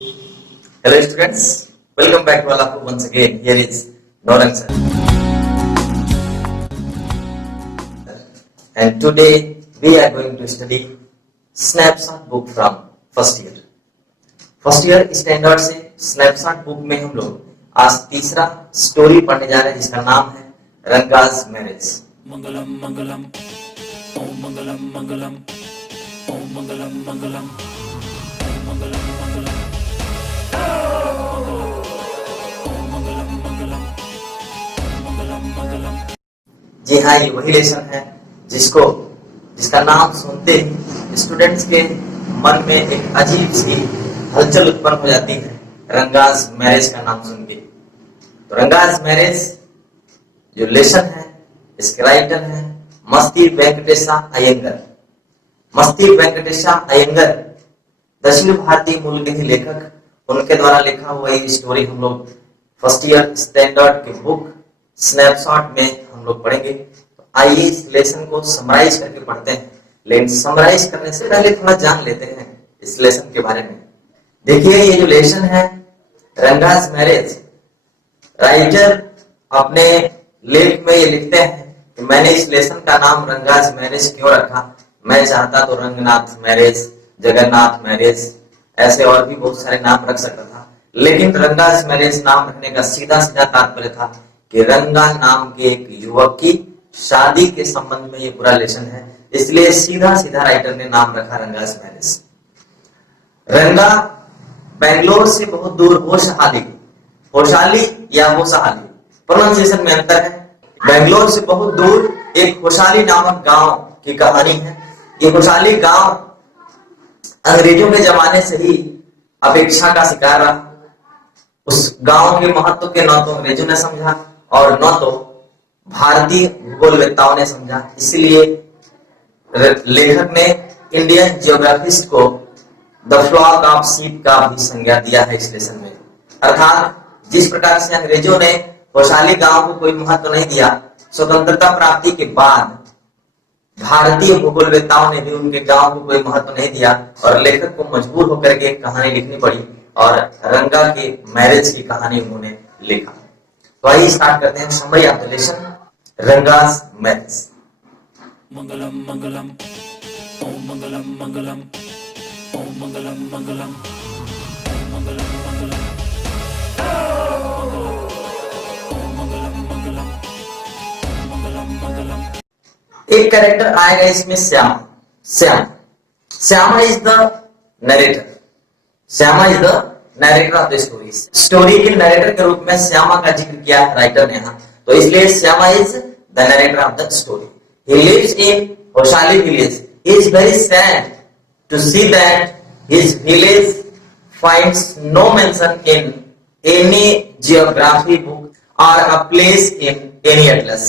Hello students, welcome back to all of you once again. Here is Noran sir. And today we are going to study snapshot book from first year. First year standard से snapshot book में हम लोग आज तीसरा story पढ़ने जा रहे हैं जिसका नाम है रंगाज मैरिज। मंगलम मंगलम ओम मंगलम मंगलम ओम मंगलम मंगलम ओम मंगलम मंगलम ओम मंगलम मंगलम ओम मंगलम मंगलम। जी हाँ, ये वही लेसन है जिसका नाम सुनते ही स्टूडेंट्स के मन में एक अजीब सी हलचल उत्पन्न हो जाती है रंगाज मैरिज का नाम सुन के। तो रंगाज मैरिज जो लेसन है इसके राइटर है मस्ती वेंकटेशा अयंगर। मस्ती वेंकटेशा अयंगर दक्षिण भारतीय मूल के ही लेखक, उनके द्वारा लिखा हुआ ये स्टोरी हम लोग फर्स्ट ईयर स्टैंडर्ड के बुक स्नैपशॉट में हम लोग पढ़ेंगे। तो आइए इस लेसन को समराइज करके पढ़ते हैं, लेकिन समराइज करने से पहले थोड़ा जान लेते हैं इस लेसन के बारे में। देखिए, ये जो लेसन है रंगाज मैरिज, राइटर अपने लेख में ये लिखते हैं कि मैंने इस लेसन का नाम रंगाज मैरिज क्यों रखा। मैं चाहता तो रंगनाथ मैरिज, जगन्नाथ मैरिज, ऐसे और भी बहुत सारे नाम रख सकता था, लेकिन रंगाज मैरिज नाम रखने का सीधा सीधा तात्पर्य था कि रंगा नाम के एक युवक की शादी के संबंध में ये पूरा लेसन है, इसलिए सीधा सीधा राइटर ने नाम रखा रंगाज मैरिज। रंगा बेंगलोर से बहुत दूर होशाली या होशाली, प्रोनाउंसिएशन में अंतर है। बेंगलोर से बहुत दूर एक होशाली नामक गांव की कहानी है। ये होशाली गांव अंग्रेजों के जमाने से ही अपेक्षा का शिकार रहा। उस गांव के महत्व के न तो अंग्रेजों ने समझा और न तो भारतीय भूगोलवेत्ताओं ने समझा, इसलिए लेखक ने इंडियन जियोग्राफिस्ट को द फ्लॉक ऑफ शीप का भी संज्ञा दिया है इस लेसन में। अर्थात जिस प्रकार से अंग्रेजों ने होशाली गांव को कोई महत्व नहीं दिया, स्वतंत्रता प्राप्ति के बाद भारतीय भूगोलवेत्ताओं ने भी उनके गांव को कोई महत्व नहीं दिया और लेखक को मजबूर होकर के कहानी लिखनी पड़ी और रंगा के मैरिज की कहानी उन्होंने लिखा। तो आइए स्टार्ट करते हैं summary of the lesson Ranga's marriage. मंगलम मंगलम ओम मंगलम मंगलम ओम मंगलम मंगलम ओम मंगलम मंगलम ओम मंगलम मंगलम ओम मंगलम मंगलम। एक कैरेक्टर आएगा इसमें Shyama is the narrator. Shyama is the narrator of the story. Story के नरेटर के रूप में श्यामा का जिक्र किया है राइटर ने यहाँ, तो इसलिए Shyama is the narrator of the story. He lives in Hoshali village. He is very sad to see that his village finds no mention in any geography book or a place in any atlas.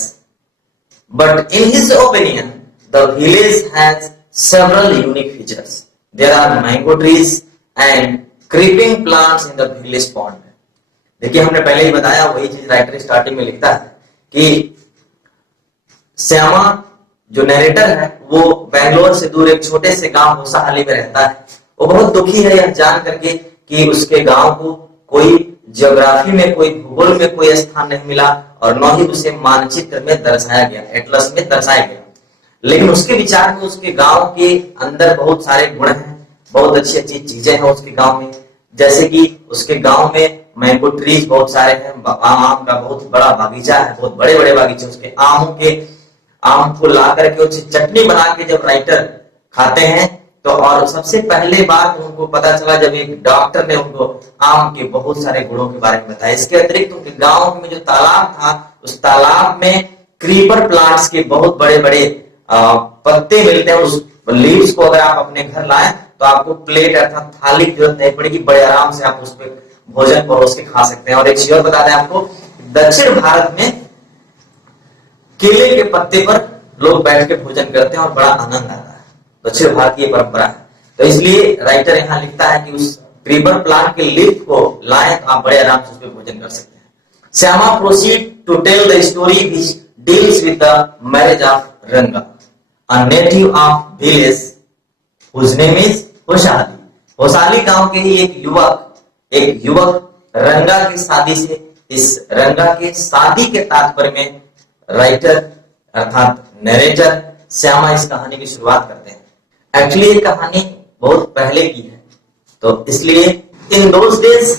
But in his opinion, the village has several unique features. There are mango trees and creeping plants in the village pond. देखिए, हमने पहले ही बताया, वही चीज writer starting में लिखता है कि श्यामा जो नरेटर है वो बेंगलोर से दूर एक छोटे से गांव होशाली में रहता है। वो बहुत दुखी है यह जान करके कि उसके गांव को कोई जियोग्राफी में, कोई भूगोल में कोई स्थान नहीं मिला और न ही उसे मानचित्र में दर्शाया गया, एटलस में दर्शाया गया। लेकिन उसके विचार में उसके गांव के अंदर बहुत सारे गुण हैं, बहुत अच्छी अच्छी चीजें हैं उसके गांव में। जैसे कि उसके गांव में मैंगो ट्रीज बहुत सारे हैं, आम का बहुत बड़ा बागीचा है, बहुत बड़े बड़े बागीचे। उसके आम को ला करके उससे चटनी बना के जब राइटर खाते हैं तो, और सबसे पहले बार उनको पता चला जब एक डॉक्टर ने उनको आम के बहुत सारे गुणों के बारे में बताया। इसके अतिरिक्त उनके गांव में जो तालाब था, उस तालाब में क्रीपर प्लांट्स के बहुत बड़े बड़े पत्ते मिलते हैं। उस लीव्स को अगर आप अपने घर लाएं तो आपको प्लेट अर्थात थाली की जरूरत नहीं पड़ेगी, बड़े आराम से आप उस पर भोजन परोस के खा सकते हैं। और एक चीज और बता दें आपको, दक्षिण भारत में केले के पत्ते पर लोग बैठ के भोजन करते हैं और बड़ा आनंद आता है, दक्षिण भारतीय परंपरा है। तो इसलिए राइटर यहाँ लिखता है कि उस क्रीपर प्लांट के लीफ को लाएं तो आप बड़े आराम से उस पर भोजन कर सकते हैं। Shyama proceed to tell the story which deals with the marriage of Ranga, a native of village whose name is Hoshali. Hoshali गांव के ही एक युवक एक युवक रंगा की शादी से, इस रंगा के शादी के तात्पर्य में राइटर अर्थात नरेटर श्यामा इस कहानी की शुरुआत करते हैं। एक्चुअली ये कहानी बहुत पहले की है, तो इसलिए in those days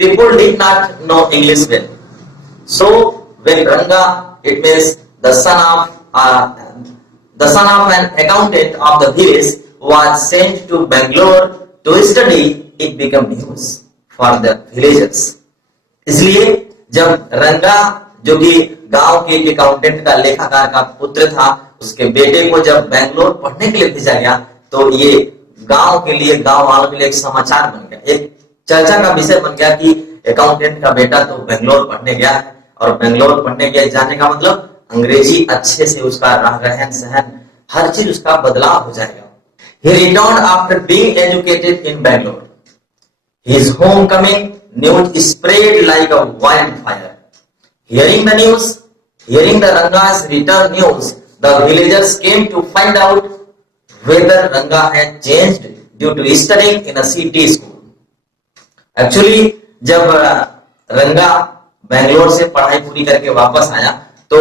people did not know English well, so when Ranga, it means the son of an accountant of the village, was sent to Bangalore to study, it became news for the villagers. इसलिए जब रंगा जो कि गांव के एक accountant का, लेखाकार का पुत्र था, उसके बेटे को जब बेंगलोर पढ़ने के लिए भेजा गया, तो ये गांव के लिए, गांव वालों के लिए एक समाचार बन गया, एक चर्चा का विषय बन गया कि अकाउंटेंट का बेटा तो बेंगलोर पढ़ने गया है। और बेंगलोर पढ़ने गया जाने का मतलब अंग्रेजी अच्छे से उसका रहन सहन हर चीज उसका बदलाव हो जाएगा। He returned after being educated in Bangalore. His homecoming news spread like a wildfire. Hearing the Ranga's return news, the villagers came to find out whether Ranga had changed due to studying in a city school. Actually, जब रंगा बेंगलोर से पढ़ाई पूरी करके वापस आया, तो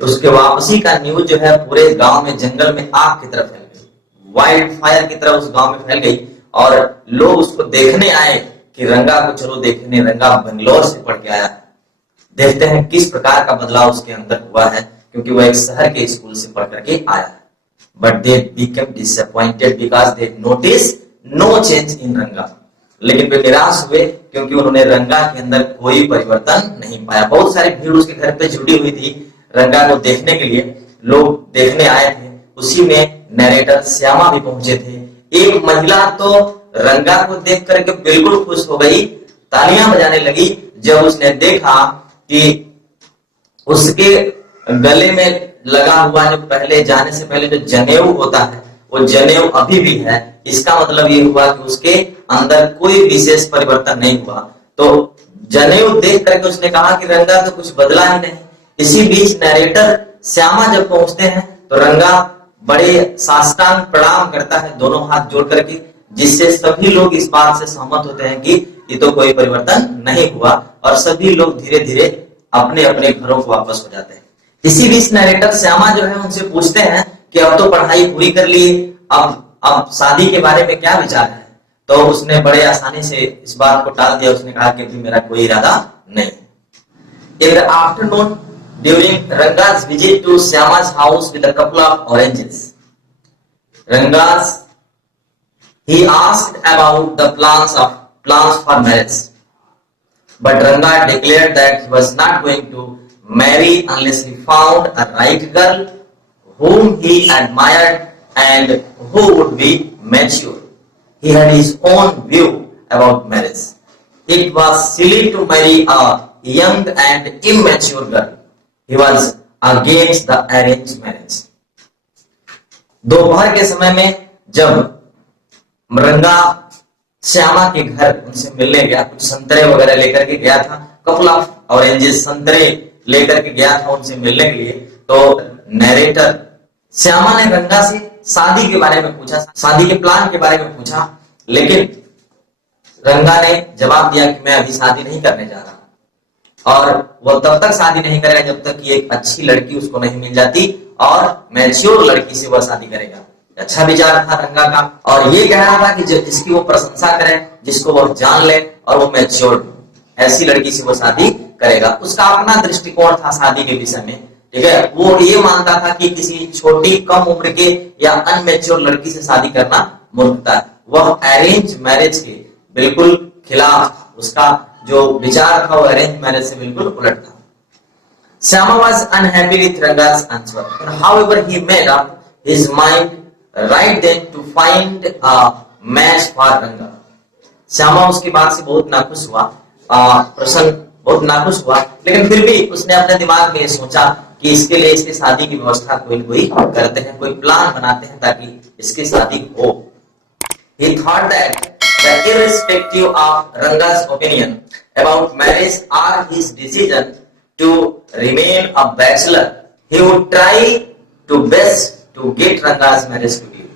उसके वापसी का न्यूज जो है पूरे गांव में, जंगल में आग की तरह फैल गई, वाइल्ड फायर की तरह उस गांव में फैल गई। और लोग उसको देखने आए कि रंगा को चलो देखने, रंगा बेंगलोर से पढ़ के आया। देखते हैं किस प्रकार का बदलाव उसके अंदर हुआ है, क्योंकि वो एक शहर के स्कूल से पढ़ करके आया है। But they became disappointed because they notice no change in Ranga. लेकिन वे निराश हुए क्योंकि उन्होंने रंगा के अंदर कोई परिवर्तन नहीं पाया। बहुत सारी भीड़ उसके घर पे जुड़ी हुई थी रंगा को देखने के लिए, लोग देखने आए थे। उसी में नरेटर श्यामा भी पहुंचे थे। एक महिला तो रंगा को देख करके बिल्कुल खुश हो गई, तालियां बजाने लगी जब उसने देखा कि उसके गले में लगा हुआ जो पहले, जाने से पहले जो जनेऊ होता है, वो जनेऊ अभी भी है। इसका मतलब ये हुआ कि उसके अंदर कोई विशेष परिवर्तन नहीं हुआ। तो जनेऊ देख करके उसने कहा कि रंगा तो कुछ बदला ही नहीं। इसी बीच नरेटर श्यामा जब पहुंचते हैं तो रंगा बड़े साष्टांग प्रणाम करता है, दोनों हाथ जोड़ करके, जिससे सभी लोग इस बात से सहमत होते हैं कि ये तो कोई परिवर्तन नहीं हुआ, और सभी लोग धीरे धीरे अपने अपने घरों को वापस हो जाते हैं। इसी बीच नरेटर श्यामा जो है उनसे पूछते हैं कि अब तो पढ़ाई पूरी कर ली, अब शादी के बारे में क्या विचार है। तो उसने बड़े आसानी से इस बात को टाल दिया। उसने कहा कि अभी मेरा कोई इरादा नहीं। In the afternoon, during Ranga's visit to Syama's house with a couple of oranges, he asked about the plans for marriage, but Ranga declared that he was not going to marry unless he found a right girl whom he admired and who would be mature. He had his own view about marriage. It was silly to marry a young and immature girl. He was against the arranged marriage. दोपहर के समय में जब रंगा श्यामा के घर उनसे मिलने गया, कुछ संतरे वगैरह लेकर के गया था, कपल ऑफ ऑरेंजेस, संतरे लेकर के गया था उनसे मिलने के लिए। तो नरेटर श्यामा ने रंगा से शादी के बारे में पूछा, शादी के प्लान के बारे में पूछा, लेकिन रंगा ने जवाब दिया कि मैं अभी शादी नहीं करने जा रहा, और वो तब तक शादी नहीं करेगा जब तक कि एक अच्छी लड़की उसको नहीं मिल जाती, और मैच्योर लड़की से वह शादी करेगा। अच्छा विचार था रंगा का, और ये कह रहा था कि जिसकी वो प्रशंसा करे, जिसको वो जान ले और वो मैच्योर, ऐसी लड़की से वो शादी करेगा। उसका अपना दृष्टिकोण था शादी के विषय में, ठीक है। वो ये मानता था कि किसी छोटी कम उम्र के या अनमेच्योर लड़की से शादी करना मूर्खता है। वह अरेंज मैरिज के बिल्कुल खिलाफ था। उसका जो विचार था वो अरेंज मैरिज से बिल्कुल उलट था। Syama was unhappy with Ranga's answer. However, he made up his mind right then to find a match for Ranga. Shyama उसकी बात से बहुत नाखुश हुआ, प्रसन्न, बहुत नाखुश हुआ, लेकिन फिर भी उसने अपने दिमाग में ये सोचा कि इसके लिए इसकी शादी की व्यवस्था कोई करते हैं, कोई प्लान बनाते हैं ताकि इसकी शादी हो। He thought that irrespective of Ranga's opinion about marriage or his decision to remain a bachelor, he would try to best to get Ranga's marriage to be.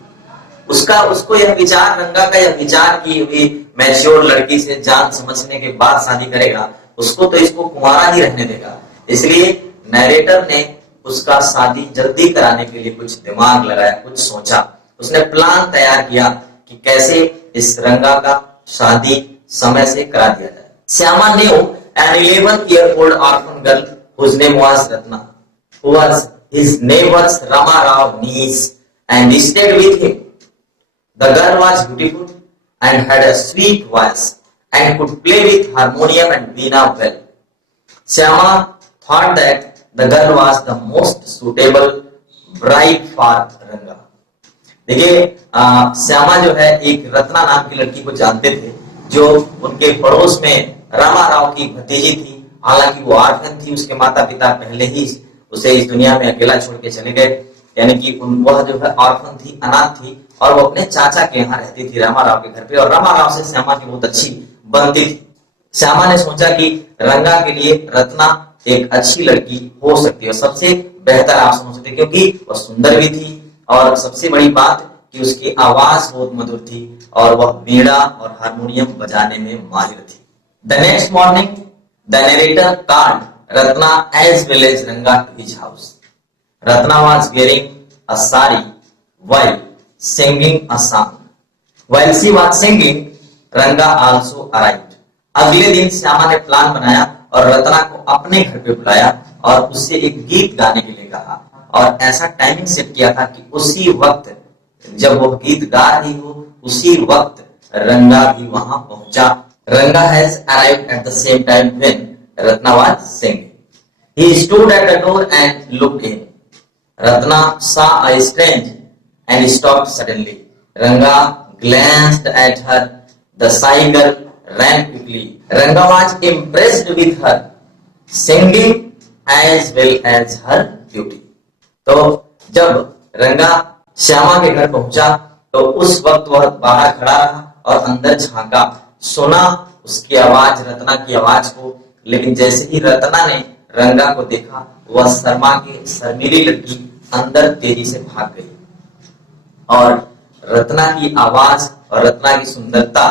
उसको यह विचार, रंगा का यह विचार कि मैच्योर लड़की से जान समझने के बाद शादी करेगा, उसको तो इसको कुंवारा ही रहने देगा। इसलिए नैरेटर ने उसका शादी जल्दी कराने के लिए कुछ दिमाग लगाया, कुछ सोचा, उसने प्लान तैयार किया कि कैसे इस रंगा का शादी समय से करा दिया जाए। Shyama knew an 11-year-old orphan girl whose name was Ratna, who was his neighbor's Rama Rao niece and stayed with him. The girl was beautiful and had a sweet voice and could play with harmonium and veena well. Syama thought that the girl was the most suitable bride for Ranga. देखिए श्यामा जो है एक रत्ना नाम की लड़की को जानते थे जो उनके पड़ोस में रामा राव की भतीजी थी। हालांकि वो ऑर्फन थी, उसके माता पिता पहले ही उसे इस दुनिया में अकेला छोड़ के चले गए, यानी कि वह जो है ऑर्फन थी, अनाथ थी और वो अपने चाचा के यहाँ रहती थी रामा राव के घर पे, और रामा राव से श्यामा की बहुत अच्छी बनती थी। श्यामा ने सोचा कि रंगा के लिए रत्ना एक अच्छी लड़की हो सकती है, सबसे बेहतर आप समझ सकते, क्योंकि वह सुंदर भी थी और सबसे बड़ी बात कि उसकी आवाज बहुत मधुर थी और वह वीणा और हारमोनियम बजाने में माहिर थी। The next morning the narrator called Ratna as well as Ranga to his house. Ratna was wearing a sari while singing a song. While she was singing, Ranga also arrived. अगले दिन श्यामा ने plan बनाया और रत्ना को अपने घर पे बुलाया और उससे एक गीत गाने के लिए कहा, और ऐसा टाइमिंग सेट किया था कि उसी वक्त जब वो गीत गा रही हो उसी वक्त रंगा भी वहां पहुंचा। रंगा has arrived at the same time when Ratna was singing. He stood at the door and looked in. Ratna saw a strange and stopped suddenly. Ranga glanced at her. The shy girl ran quickly. Ranga was impressed with her singing as well as her beauty. तो जब रंगा श्यामा के घर पहुंचा तो उस वक्त वह बाहर खड़ा रहा और अंदर झांका, सुना उसकी आवाज, रत्ना की आवाज को, लेकिन जैसे ही रत्ना ने रंगा को देखा वह शर्मा की शर्मीली लड़की अंदर तेजी से भाग गई, और रत्ना की आवाज और रत्ना की सुंदरता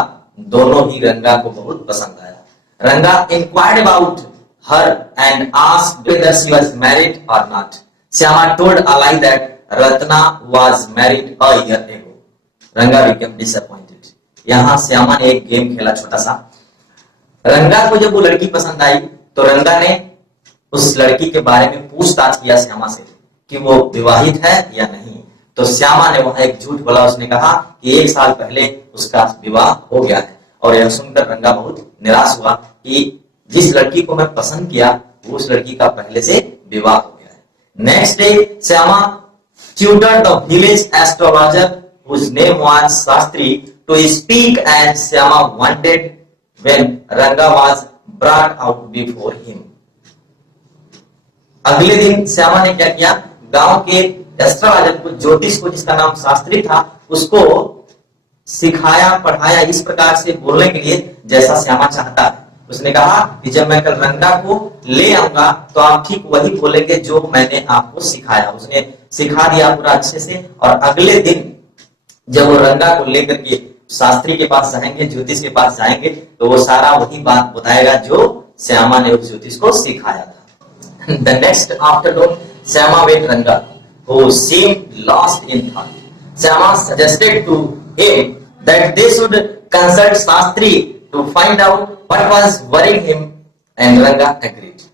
दोनों ही रंगा को बहुत पसंद आया। Ranga inquired about her and asked whether she was married और not. Shyama told a lie that Ratna was married a year ago. Ranga became disappointed. यहां श्यामा ने एक गेम खेला छोटा सा। रंगा को जब वो लड़की पसंद आई तो रंगा ने उस लड़की के बारे में पूछताछ किया श्यामा से कि वो विवाहित है या नहीं। तो श्यामा ने वहां एक झूठ बोला, उसने कहा कि 1 साल पहले उसका विवाह हो गया है, और यह सुनकर रंगा बहुत निराश हुआ कि जिस लड़की को मैं पसंद किया वो उस लड़की का पहले से विवाह हो गया है। Next day Shyama tutored the village astrologer whose name was Shastri to speak as Syama wanted when Ranga was brought out before him. अगले दिन श्यामा ने क्या किया, गांव के एस्ट्रोलॉजर को, ज्योतिष को, जिसका नाम शास्त्री था, उसको सिखाया, पढ़ाया इस प्रकार से बोलने के लिए जैसा श्यामा चाहता है। उसने कहा कि जब मैं कल रंगा को ले आऊंगा तो आप ठीक वही बोलेंगे जो मैंने आपको सिखाया। उसने सिखा दिया पूरा अच्छे से, और अगले दिन जब वो रंगा को लेकर के शास्त्री के पास जाएंगे, ज्योतिष के पास जाएंगे, तो वो सारा वही बात बताएगा जो श्यामा ने उस ज्योतिष को सिखाया था। The next afternoon, Syama met Ranga, who seemed lost in thought. Syama suggested to him that they should consult Shastri to find out what was worrying him, and Ranga agreed.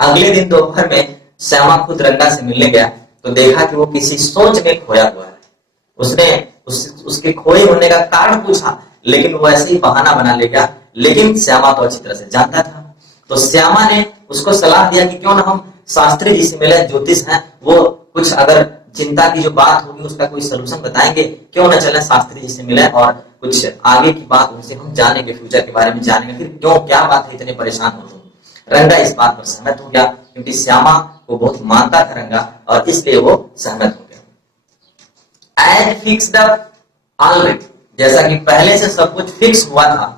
अगले दिन दोपहर में श्यामा खुद रंगा से मिलने गया तो देखा कि वो किसी सोच में खोया हुआ है। उसने उसके खोए होने का कारण पूछा, लेकिन वो ऐसे ही बहाना बना ले गया, लेकिन श्यामा तो अच्छी तरह से जानता था। तो श्यामा ने उसको सलाह दिया कि क्यों ना हम शास्त्री जी से मिले, ज्योतिष हैं, वो कुछ अगर चिंता की जो बात होगी उसका कोई सलूशन बताएंगे, क्यों ना चले शास्त्री जी से मिले और कुछ आगे की बात उनसे हम जानेंगे, फ्यूचर के बारे में जानेंगे। फिर क्यों, क्या बात है, इतने परेशान हो तुम। रंगा इस बात पर सहमत हो गया क्योंकि श्यामा को बहुत मानता था रंगा, और इसलिए वो सहमत हो गया। एज फिक्स्ड अप ऑलरेडी, जैसा कि पहले से सब कुछ फिक्स हुआ था,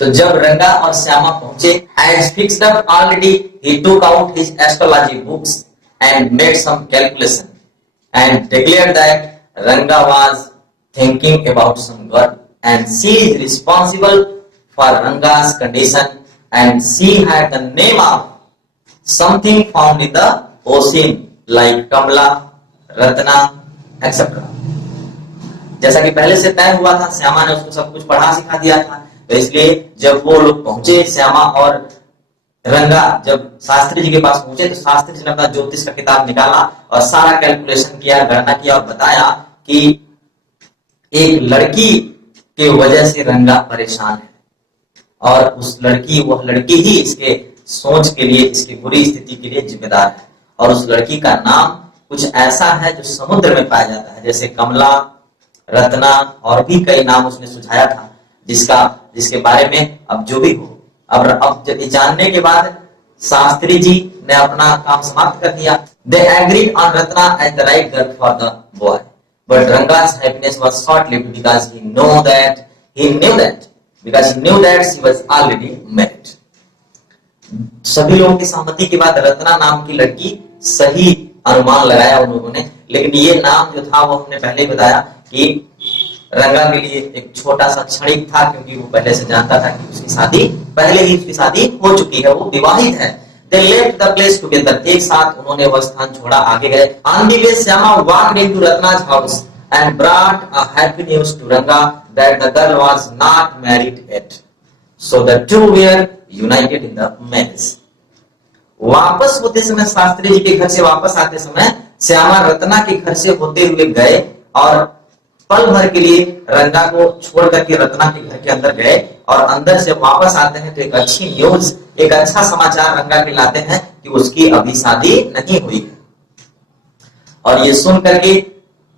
तो जब रंगा और श्यामा पहुंचे, as fixed up already, he took out his astrology books and made some calculation and declared that Ranga was thinking about some girl and she is responsible for Ranga's condition, and she had the name of something found in the ocean like Kamla, Ratna, etc. जैसा कि पहले से तय हुआ था, श्यामा ने उसको सब कुछ पढ़ा सिखा दिया था, तो इसलिए जब वो लोग पहुंचे, श्यामा और रंगा जब शास्त्री जी के पास पहुंचे, तो शास्त्री जी ने अपना ज्योतिष का किताब निकाला और सारा कैलकुलेशन किया, गणना किया और बताया कि एक लड़की के वजह से रंगा परेशान है और उस लड़की, वह लड़की ही इसके सोच के लिए, इसकी बुरी स्थिति के लिए जिम्मेदार है। और उस लड़की का नाम कुछ ऐसा है जो समुद्र में पाया जाता है, जैसे कमला, रत्ना और भी कई नाम उसने सुझाया था, जिसके बारे में अब जो भी हो, अब जब जानने के बाद शास्त्री जी ने अपना काम समाप्त कर दिया। They agreed on Ratna as the right girl for the boy, but Ranga's happiness was short-lived because he knew that she was already married. सभी लोगों की सहमति के बाद रत्ना नाम की लड़की सही अनुमान लगाया उन्होंने, लेकिन ये नाम जो था वो हमने पहले बताया कि रंगा के लिए एक छोटा सा क्षणिक था, क्योंकि वो पहले से जानता था कि उसकी शादी हो चुकी है, वो विवाहित है। They left the place together. एक साथ उन्होंने वह स्थान छोड़ा, आगे गए। On the way, Syama walked into Ratna's house and brought a happy news to Ranga that the girl was not married yet. So the two were united in the marriage. वापस होते समय, शास्त्री जी के घर से वापस आते समय, श्यामा रत्ना के घर से होते हुए गए और पल भर के लिए रंगा को छोड़ करके रत्ना के घर के अंदर गए और अंदर से वापस आते हैं तो एक अच्छी न्यूज, एक अच्छा समाचार रंगा के लाते हैं कि उसकी अभी शादी नहीं हुई है। और ये सुन करके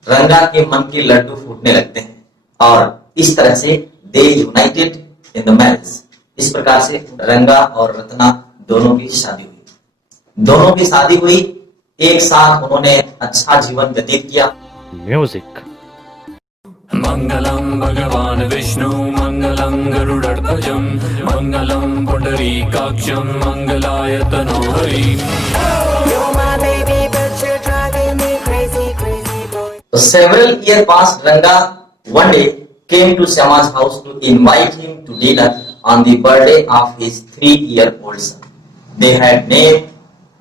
रंगा के मन के लड्डू फूटने लगते हैं और इस तरह से दे यूनाइटेड इन द मैरिज। इस प्रकार से रंगा और रत्ना दोनों की शादी हुई, एक साथ उन्होंने अच्छा जीवन व्यतीत किया। म्यूजिक। मंगलम भगवान विष्णु मंगलम गरुड़ध्वजं मंगलम पुंडरीकाक्षं मंगलाय तनोहरि। So several years passed. Ranga one day came to Syama's house to invite him to dinner on the birthday of his 3-year-old son. They had named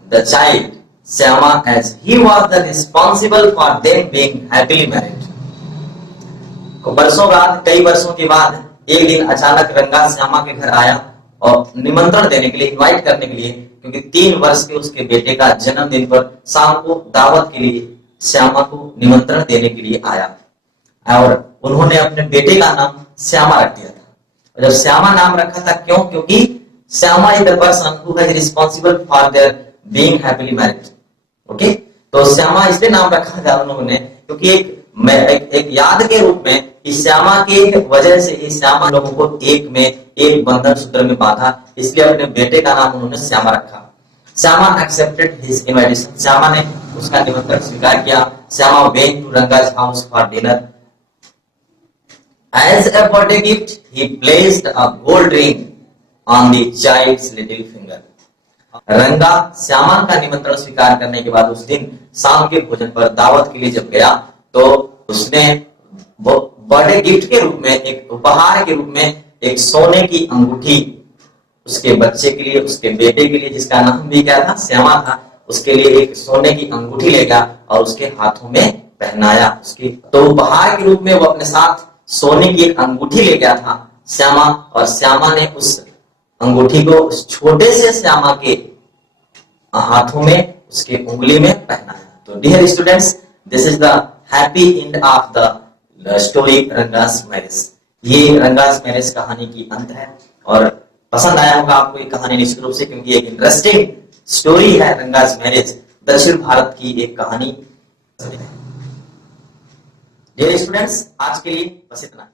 the child Syama as he was the responsible for them being happily married. कई वर्षों के बाद एक दिन अचानक रंगा श्यामा के घर आया और निमंत्रण देने के लिए, इनवाइट करने के लिए, क्योंकि 3 वर्ष के उसके बेटे का जन्मदिन पर शाम को दावत के लिए श्यामा को निमंत्रण देने के लिए आया और उन्होंने अपने बेटे का नाम श्यामा रख दिया था। और जब श्यामा नाम रखा था, क्योंकि Shyama is the person who is responsible for their being happily married. Okay, तो श्यामा इसलिए नाम रखा था उन्होंने क्योंकि एक याद के रूप में इस श्यामा के वजह से इस श्यामा लोगों को एक बंधन सूत्र में बांधा, इसलिए अपने बेटे का नाम उन्होंने श्यामा रखा। Shyama accepted his invitation. Shyama ने उसका निमंत्रण स्वीकार किया। Shyama went to Ranga's house for dinner. As a birthday gift, he placed a gold ring on the child's little finger. रंगा श्यामा का निमंत्रण स्वीकार करने के बाद उस दिन शाम के भोजन पर दावत के लिए जब गया तो उसने बर्थडे गिफ्ट के रूप में, एक उपहार के रूप में एक सोने की अंगूठी उसके बच्चे के लिए, उसके बेटे के लिए, जिसका नाम भी क्या था, श्यामा था, उसके लिए एक सोने की अंगूठी ले गया और उसके हाथों में पहनाया। उसकी तो उपहार के रूप में वो अपने साथ सोने की एक अंगूठी ले गया था श्यामा, और श्यामा ने उस अंगूठी को उस छोटे से श्यामा के हाथों में, उसके उंगली में पहनाया। तो dear students, this is the happy end of the story Ranga's marriage. ये रंगास मैरिज कहानी की अंत है और पसंद आया होगा आपको ये कहानी निश्चित रूप से, क्योंकि एक इंटरेस्टिंग स्टोरी है रंगास मैरिज, दक्षिण भारत की एक कहानी। डियर स्टूडेंट्स, आज के लिए बस इतना।